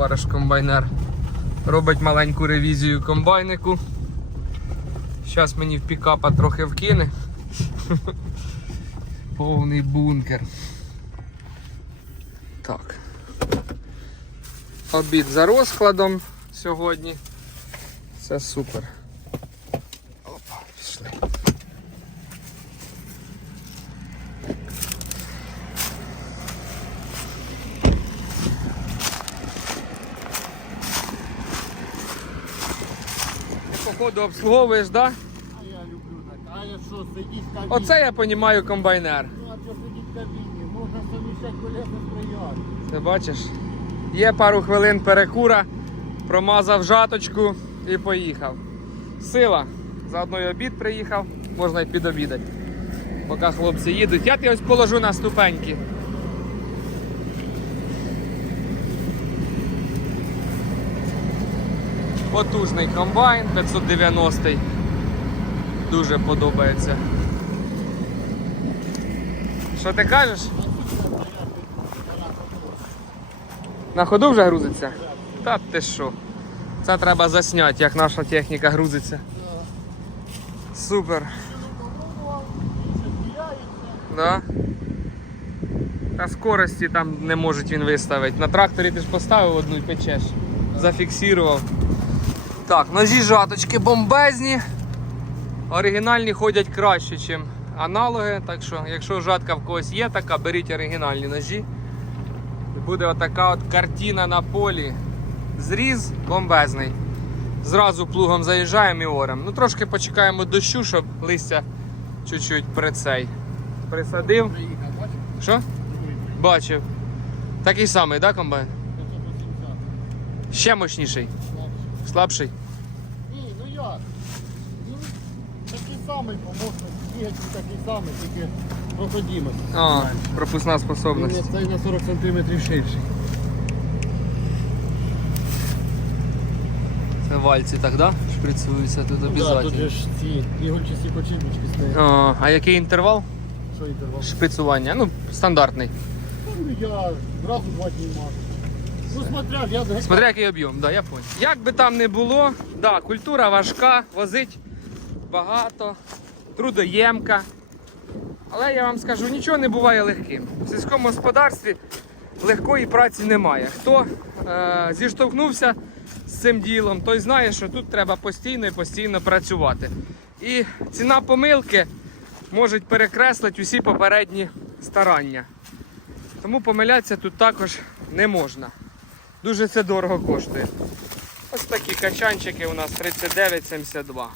товариш комбайнер робить маленьку ревізію комбайнику. Зараз мені в пікапа трохи вкине. Повний бункер. Так. Обід за розкладом сьогодні. Це супер. Ти, Походу обслуговуєш, так? А я люблю так. А я що, сидіть в кабіні? Оце я розумію комбайнер. Ну, а що сидіть в кабіні? Можна совміщати колеса стріляти. Ти бачиш? Є пару хвилин перекура, промазав жаточку і поїхав. Сила. Заодно й обід приїхав, можна й підобідати. Поки хлопці їдуть. Я тебе ось положу на ступеньки. Потужний комбайн 590 Дуже подобається. Що ти кажеш? На ходу вже грузиться? Та ти що? Це треба засняти, як наша техніка грузиться. Супер. Да? Та скорості там не може він виставити. На тракторі ти ж поставив одну і печеш. Зафіксував. Так, ножі жаточки бомбезні. Оригінальні ходять краще, ніж аналоги. Так що, якщо жатка в когось є така, беріть оригінальні ножі. І буде отака от картина на полі. Зріз бомбезний. Зразу плугом заїжджаємо і орем. Ну трошки почекаємо дощу, щоб листя чуть-чуть при цей. Присадив. Що? Бачив. Такий самий, так, комбайн? Ще мощніший. Слабший. Ну як? Він такий самий помощник, бігать такий самий, тільки проходимость. А, пропускна Він способність. цей на 40 см ширший. Це вальці так, да? Шприцюються тут Ну, обов'язково. тут же ж ці ігольчасті почернички стоять. А, а який інтервал Що інтервал? шприцювання? Ну, стандартний. Ну, я зразу два дні мажу. Ну, смотря, я. Смотря який об'єм, да, я понял. Як би там не було, да, культура важка, возить багато, трудоємка. Але я вам скажу, нічого не буває легким. В сільському господарстві легкої праці немає. Хто е, зіштовхнувся з цим ділом, той знає, що тут треба постійно і постійно працювати. І ціна помилки може перекреслити усі попередні старання. Тому помилятися тут також не можна. Дуже це дорого коштує. Ось такі качанчики у нас 39,72.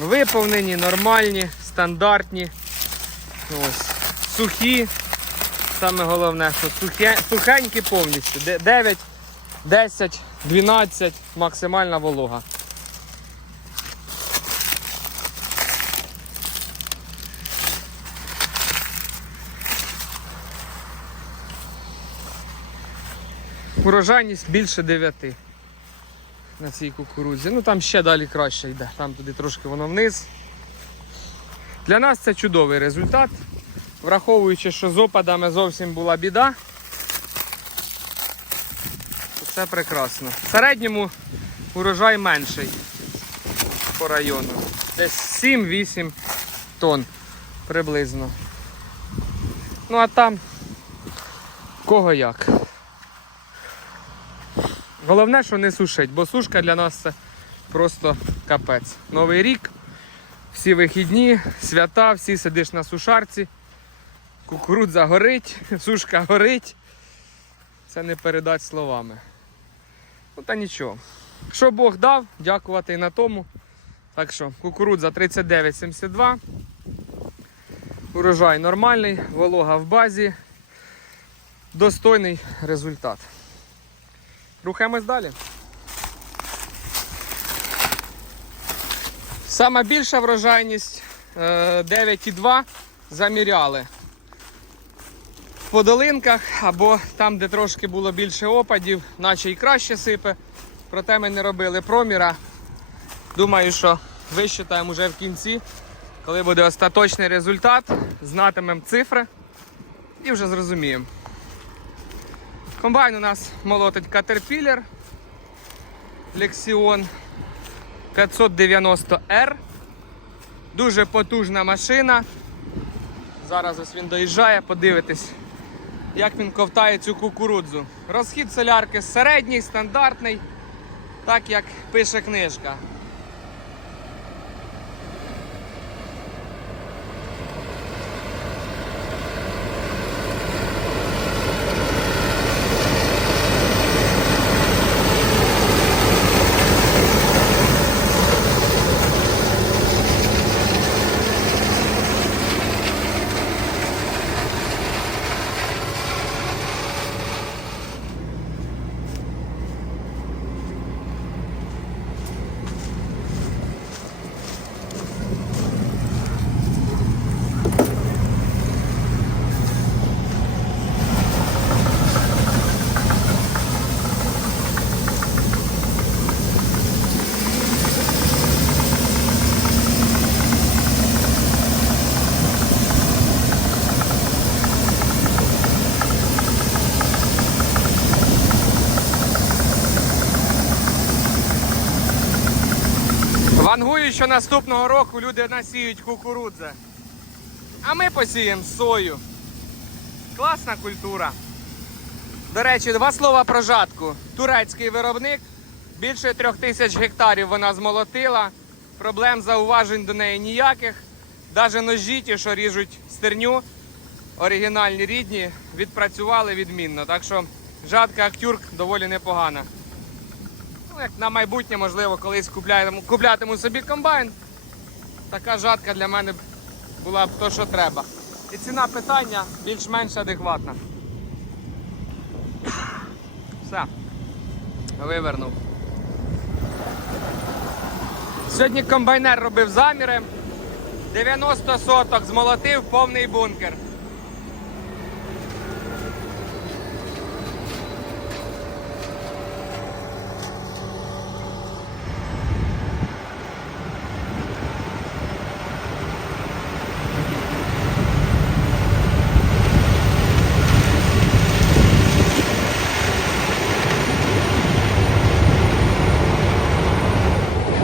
Виповнені, нормальні, стандартні. Ось. Сухі. Саме головне, що сухе, сухенькі повністю. Де- 9, 10, 12 максимальна волога. Урожайність більше 9 на цій кукурудзі. Ну там ще далі краще йде. Там туди трошки воно вниз. Для нас це чудовий результат. Враховуючи, що з опадами зовсім була біда. Це прекрасно. В середньому урожай менший по району. Десь 7-8 тонн приблизно. Ну а там кого як. Головне, що не сушить, бо сушка для нас це просто капець. Новий рік, всі вихідні, свята, всі сидиш на сушарці, кукурудза горить, сушка горить. Це не передати словами. Ну та нічого. Що Бог дав, дякувати і на тому. Так що, кукурудза 39,72. Урожай нормальний, волога в базі. Достойний результат. Рухаємось далі. Сама більша врожайність е, 9,2 заміряли. По долинках або там, де трошки було більше опадів, наче й краще сипе. Проте ми не робили проміра. Думаю, що висчитаємо вже в кінці, коли буде остаточний результат, знатимемо цифри і вже зрозуміємо. Комбайн у нас молотить Caterpillar Lexion 590R. Дуже потужна машина. Зараз ось він доїжджає, подивитись, як він ковтає цю кукурудзу. Розхід солярки середній, стандартний, так як пише книжка. Вангую, що наступного року люди насіють кукурудзи. А ми посіємо сою. Класна культура. До речі, два слова про жатку. Турецький виробник. Більше трьох тисяч гектарів вона змолотила. Проблем зауважень до неї ніяких. Навіть ножі, ті, що ріжуть стерню, оригінальні рідні, відпрацювали відмінно. Так що жатка Актюрк доволі непогана. Як на майбутнє, можливо, колись куплятиму, куплятиму собі комбайн. Така жатка для мене була б то, що треба. І ціна питання більш-менш адекватна. Все. Вивернув. Сьогодні комбайнер робив заміри. 90 соток змолотив повний бункер.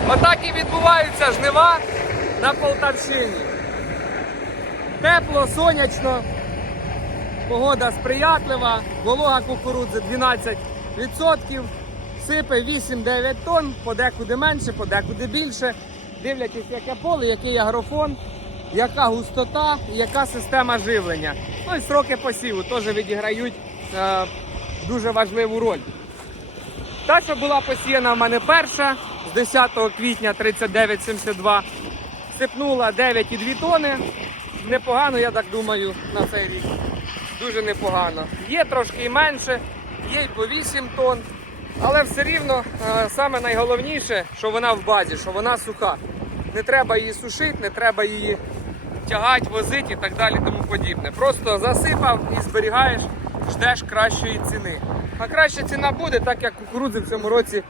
Отак і відбуваються жнива на Полтавщині. Тепло, сонячно, погода сприятлива, волога кукурудзи 12%, сипе 8-9 тонн, подекуди менше, подекуди більше. Дивлячись, яке поле, який агрофон, яка густота і яка система живлення. Ну і сроки посіву теж відіграють е, дуже важливу роль. Та, що була посіяна в мене перша з 10 квітня 3972, сипнула 9,2 тони. Непогано, я так думаю, на цей рік. Дуже непогано. Є трошки і менше, є й по 8 тонн. Але все рівно е, саме найголовніше, що вона в базі, що вона суха. Не треба її сушити, не треба її тягати, возити і так далі тому подібне. Просто засипав і зберігаєш, ждеш кращої ціни. А краща ціна буде, так як кукурудзи в цьому році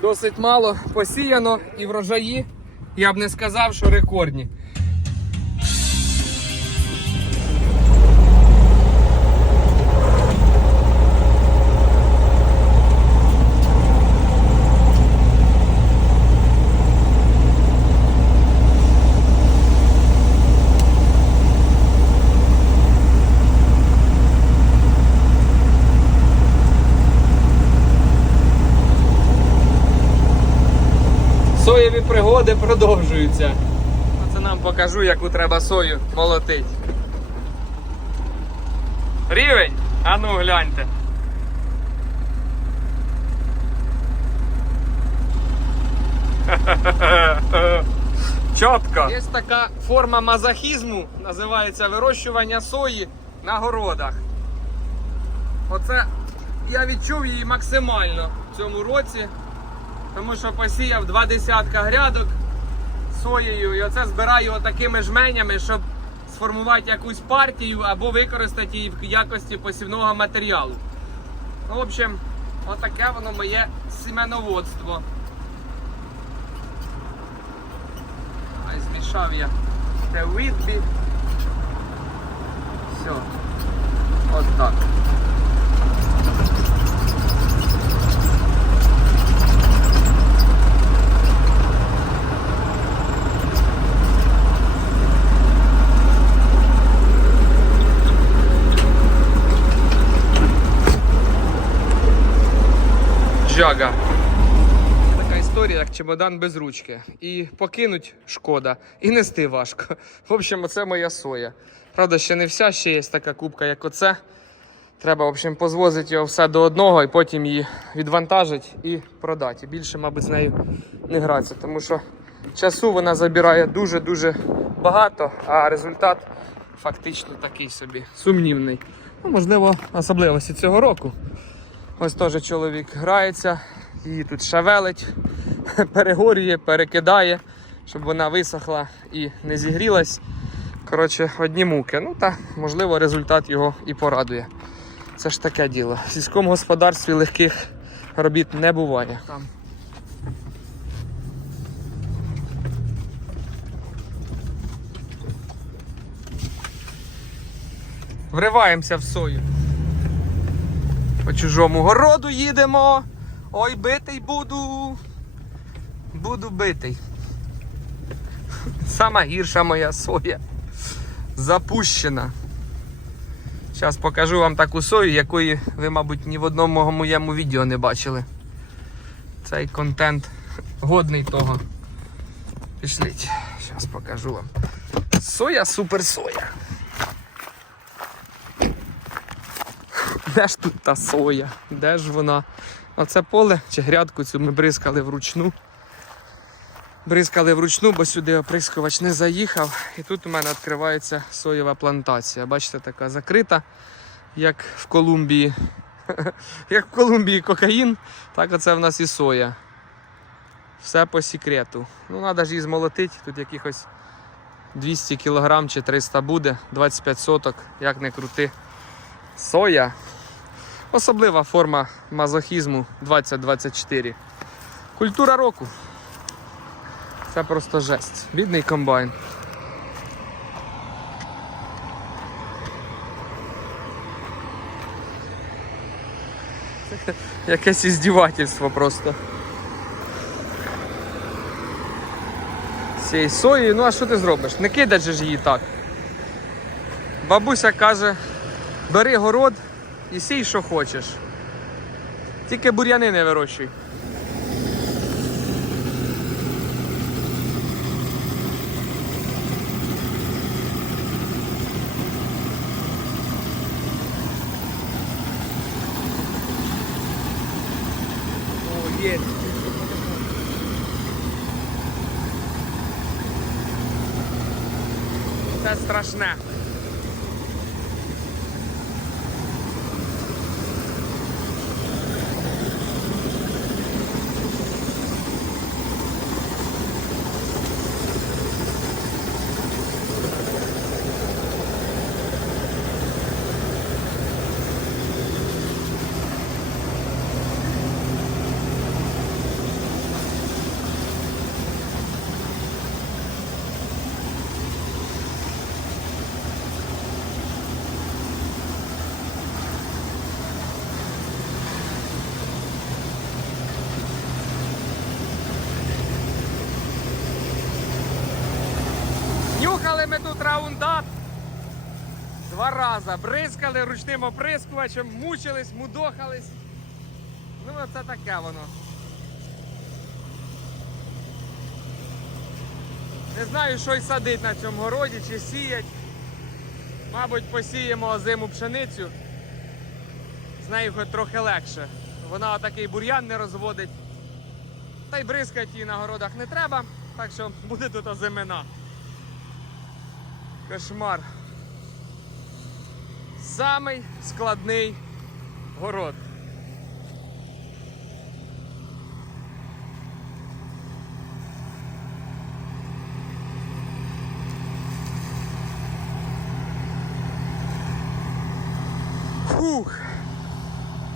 досить мало посіяно і врожаї, я б не сказав, що рекордні. Пригоди продовжуються. Оце нам покажу, яку треба сою молотить. Рівень? А ну гляньте. Чітко. Є така форма мазохізму, називається вирощування сої на городах. Оце я відчув її максимально в цьому році. Тому що посіяв два десятка грядок соєю і оце збираю такими жменями, щоб сформувати якусь партію або використати її в якості посівного матеріалу. Ну, в общем, отаке воно моє сіменоводство. Ай, змішав я те. Все. От так. Ніжага. Така історія, як чемодан без ручки. І покинуть шкода, і нести важко. В общем, оце моя соя. Правда, ще не вся, ще є така кубка, як оце. Треба, в общем, позвозити його все до одного і потім її відвантажити і продати. І більше, мабуть, з нею не гратися, тому що часу вона забирає дуже-дуже багато, а результат фактично такий собі сумнівний. Ну, можливо, особливості цього року. Ось теж чоловік грається, її тут шавелить, перегорює, перекидає, щоб вона висохла і не зігрілась. Коротше, одні муки. Ну та можливо результат його і порадує. Це ж таке діло. В сільському господарстві легких робіт не буває. Там. Вриваємося в сою. По чужому городу їдемо. Ой, битий буду. Буду битий. Сама гірша моя соя. Запущена. Зараз покажу вам таку сою, якої ви, мабуть, ні в одному моєму відео не бачили. Цей контент годний того. Пішліть. Зараз покажу вам. Соя супер соя. Де ж тут та соя? Де ж вона? Оце поле чи грядку цю ми бризкали вручну. Бризкали вручну, бо сюди оприскувач не заїхав. І тут у мене відкривається соєва плантація. Бачите, така закрита, як в Колумбії. Як в Колумбії кокаїн, так оце в нас і соя. Все по секрету. Ну, треба ж її змолотити. Тут якихось 200 кг чи 300 буде, 25 соток, як не крути. Соя. Особлива форма мазохізму 2024. Культура року. Це просто жесть. Бідний комбайн. Якесь іздівательство просто. Цієї сої, ну а що ти зробиш? Не кидать же ж її так. Бабуся каже, бери город і сій, що хочеш. Тільки бур'яни не вирощуй. О, є. Це страшне. Нюхали ми тут раундап. Два рази. Бризкали ручним оприскувачем, мучились, мудохались. Ну, це таке воно. Не знаю, що й садить на цьому городі, чи сіять. Мабуть, посіємо зиму пшеницю. З нею хоч трохи легше. Вона такий бур'ян не розводить. Та й бризкати її на городах не треба, так що буде тут озимина. Кошмар. Самий складний город.